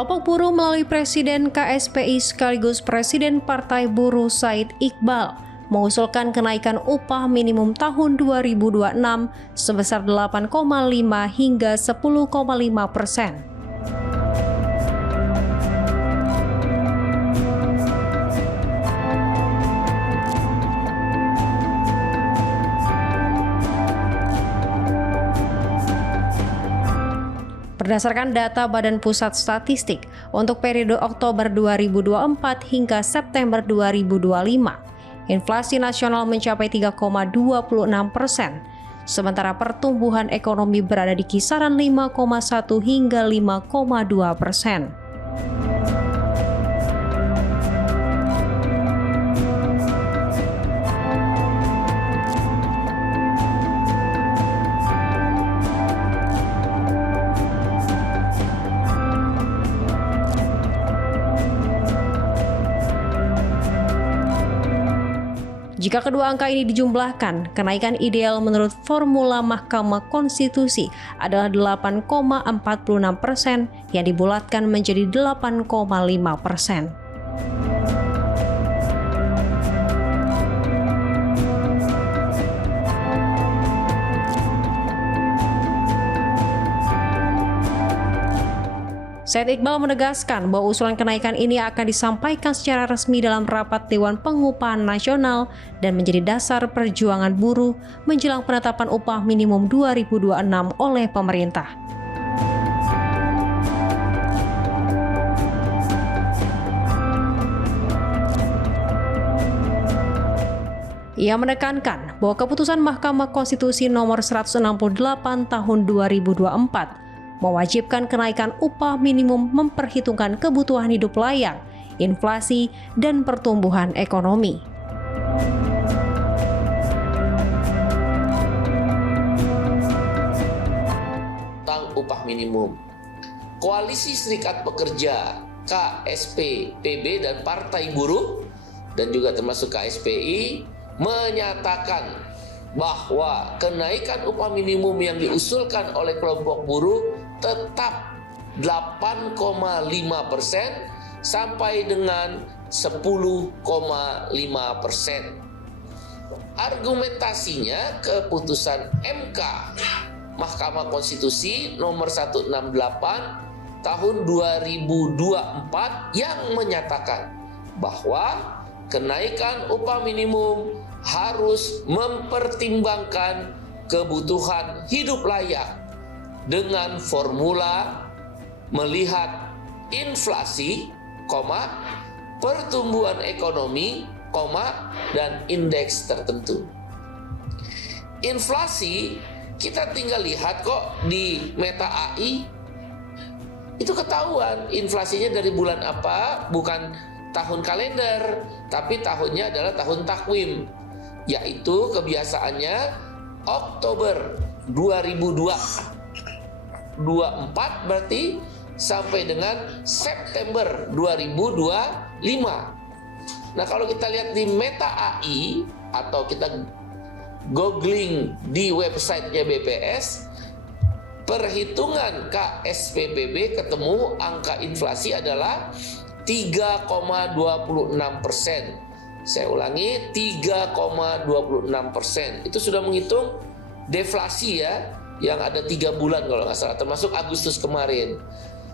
Kelompok buruh melalui Presiden KSPI sekaligus Presiden Partai Buruh Said Iqbal mengusulkan kenaikan upah minimum tahun 2026 sebesar 8,5 hingga 10,5%. Berdasarkan data Badan Pusat Statistik, untuk periode Oktober 2024 hingga September 2025, inflasi nasional mencapai 3,26%, sementara pertumbuhan ekonomi berada di kisaran 5,1 hingga 5,2%. Jika kedua angka ini dijumlahkan, kenaikan ideal menurut formula Mahkamah Konstitusi adalah 8,46% yang dibulatkan menjadi 8,5%. Said Iqbal menegaskan bahwa usulan kenaikan ini akan disampaikan secara resmi dalam rapat Dewan Pengupahan Nasional dan menjadi dasar perjuangan buruh menjelang penetapan upah minimum 2026 oleh pemerintah. Ia menekankan bahwa keputusan Mahkamah Konstitusi nomor 168 tahun 2024 mewajibkan kenaikan upah minimum memperhitungkan kebutuhan hidup layak, inflasi, dan pertumbuhan ekonomi. Tentang upah minimum, Koalisi Serikat Pekerja, KSP, PB, dan Partai Buruh, dan juga termasuk KSPI, menyatakan bahwa kenaikan upah minimum yang diusulkan oleh kelompok buruh tetap 8,5% sampai dengan 10,5%. Argumentasinya keputusan MK Mahkamah Konstitusi nomor 168 tahun 2024 yang menyatakan bahwa kenaikan upah minimum harus mempertimbangkan kebutuhan hidup layak dengan formula melihat inflasi, pertumbuhan ekonomi, dan indeks tertentu. Inflasi kita tinggal lihat kok di Meta AI, itu ketahuan inflasinya dari bulan apa, bukan tahun kalender, tapi tahunnya adalah tahun takwim, yaitu kebiasaannya Oktober 2024 berarti sampai dengan September 2025. Nah, kalau kita lihat di Meta AI atau kita googling di websitenya BPS, perhitungan KSPBB ketemu angka inflasi adalah 3,26%. Saya ulangi, 3,26%. Itu sudah menghitung deflasi ya, yang ada 3 bulan kalau nggak salah, termasuk Agustus kemarin.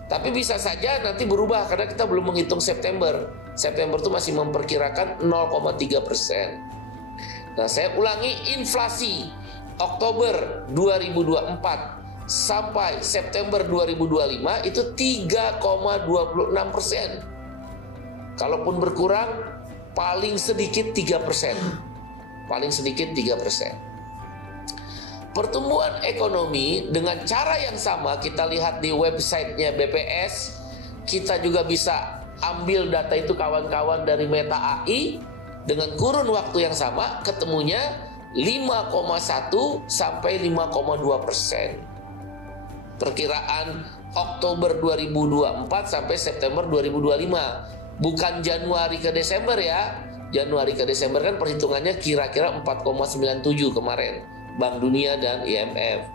Tapi bisa saja nanti berubah karena kita belum menghitung September. September itu masih memperkirakan 0,3%. Nah, saya ulangi, inflasi Oktober 2024 sampai September 2025 itu 3,26%. Kalaupun berkurang, paling sedikit 3%. Paling sedikit 3%. Pertumbuhan ekonomi dengan cara yang sama kita lihat di websitenya BPS. Kita juga bisa ambil data itu kawan-kawan dari Meta AI. Dengan kurun waktu yang sama ketemunya 5,1 sampai 5,2%. Perkiraan Oktober 2024 sampai September 2025. Bukan Januari ke Desember ya. Januari ke Desember kan perhitungannya kira-kira 4,97 kemarin, Bank Dunia dan IMF.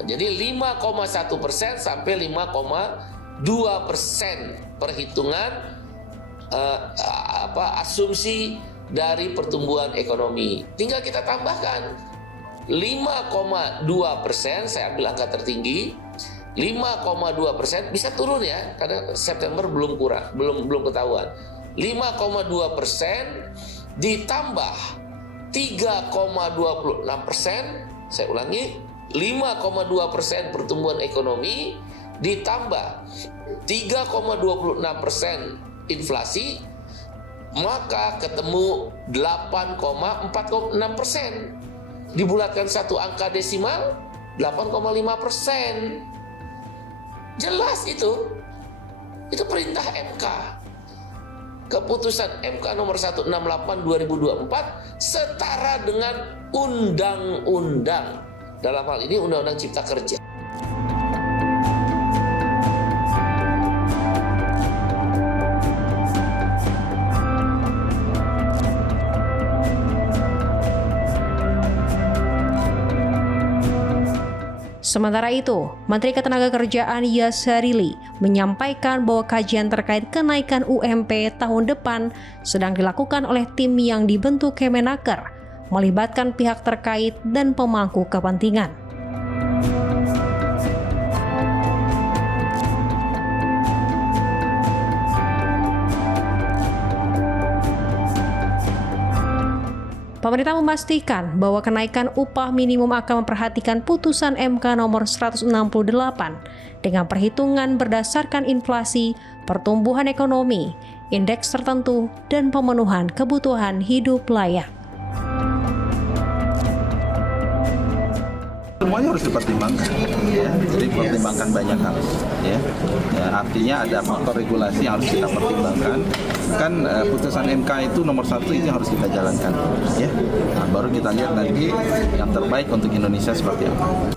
Nah, jadi 5,1% sampai 5,2%. 2% perhitungan asumsi dari pertumbuhan ekonomi. Tinggal kita tambahkan 5,2%, saya ambil angka tertinggi, 5,2% bisa turun ya, karena September belum ketahuan. 5,2% ditambah 3,26%, saya ulangi, 5,2% pertumbuhan ekonomi ditambah 3,26% inflasi, maka ketemu 8,46%. Dibulatkan satu angka desimal 8,5%. Jelas itu perintah MK. Keputusan MK nomor 168 2024 setara dengan undang-undang. Dalam hal ini Undang-Undang Cipta Kerja. Sementara itu, Menteri Ketenagakerjaan Yasarili menyampaikan bahwa kajian terkait kenaikan UMP tahun depan sedang dilakukan oleh tim yang dibentuk Kemenaker, melibatkan pihak terkait dan pemangku kepentingan. Pemerintah memastikan bahwa kenaikan upah minimum akan memperhatikan putusan MK nomor 168 dengan perhitungan berdasarkan inflasi, pertumbuhan ekonomi, indeks tertentu, dan pemenuhan kebutuhan hidup layak. Semuanya harus dipertimbangkan, ya. Jadi pertimbangkan banyak hal, ya. Artinya ada faktor regulasi yang harus kita pertimbangkan. Kan putusan MK itu nomor 1 itu harus kita jalankan, ya. Nah, baru kita lihat nanti yang terbaik untuk Indonesia seperti apa.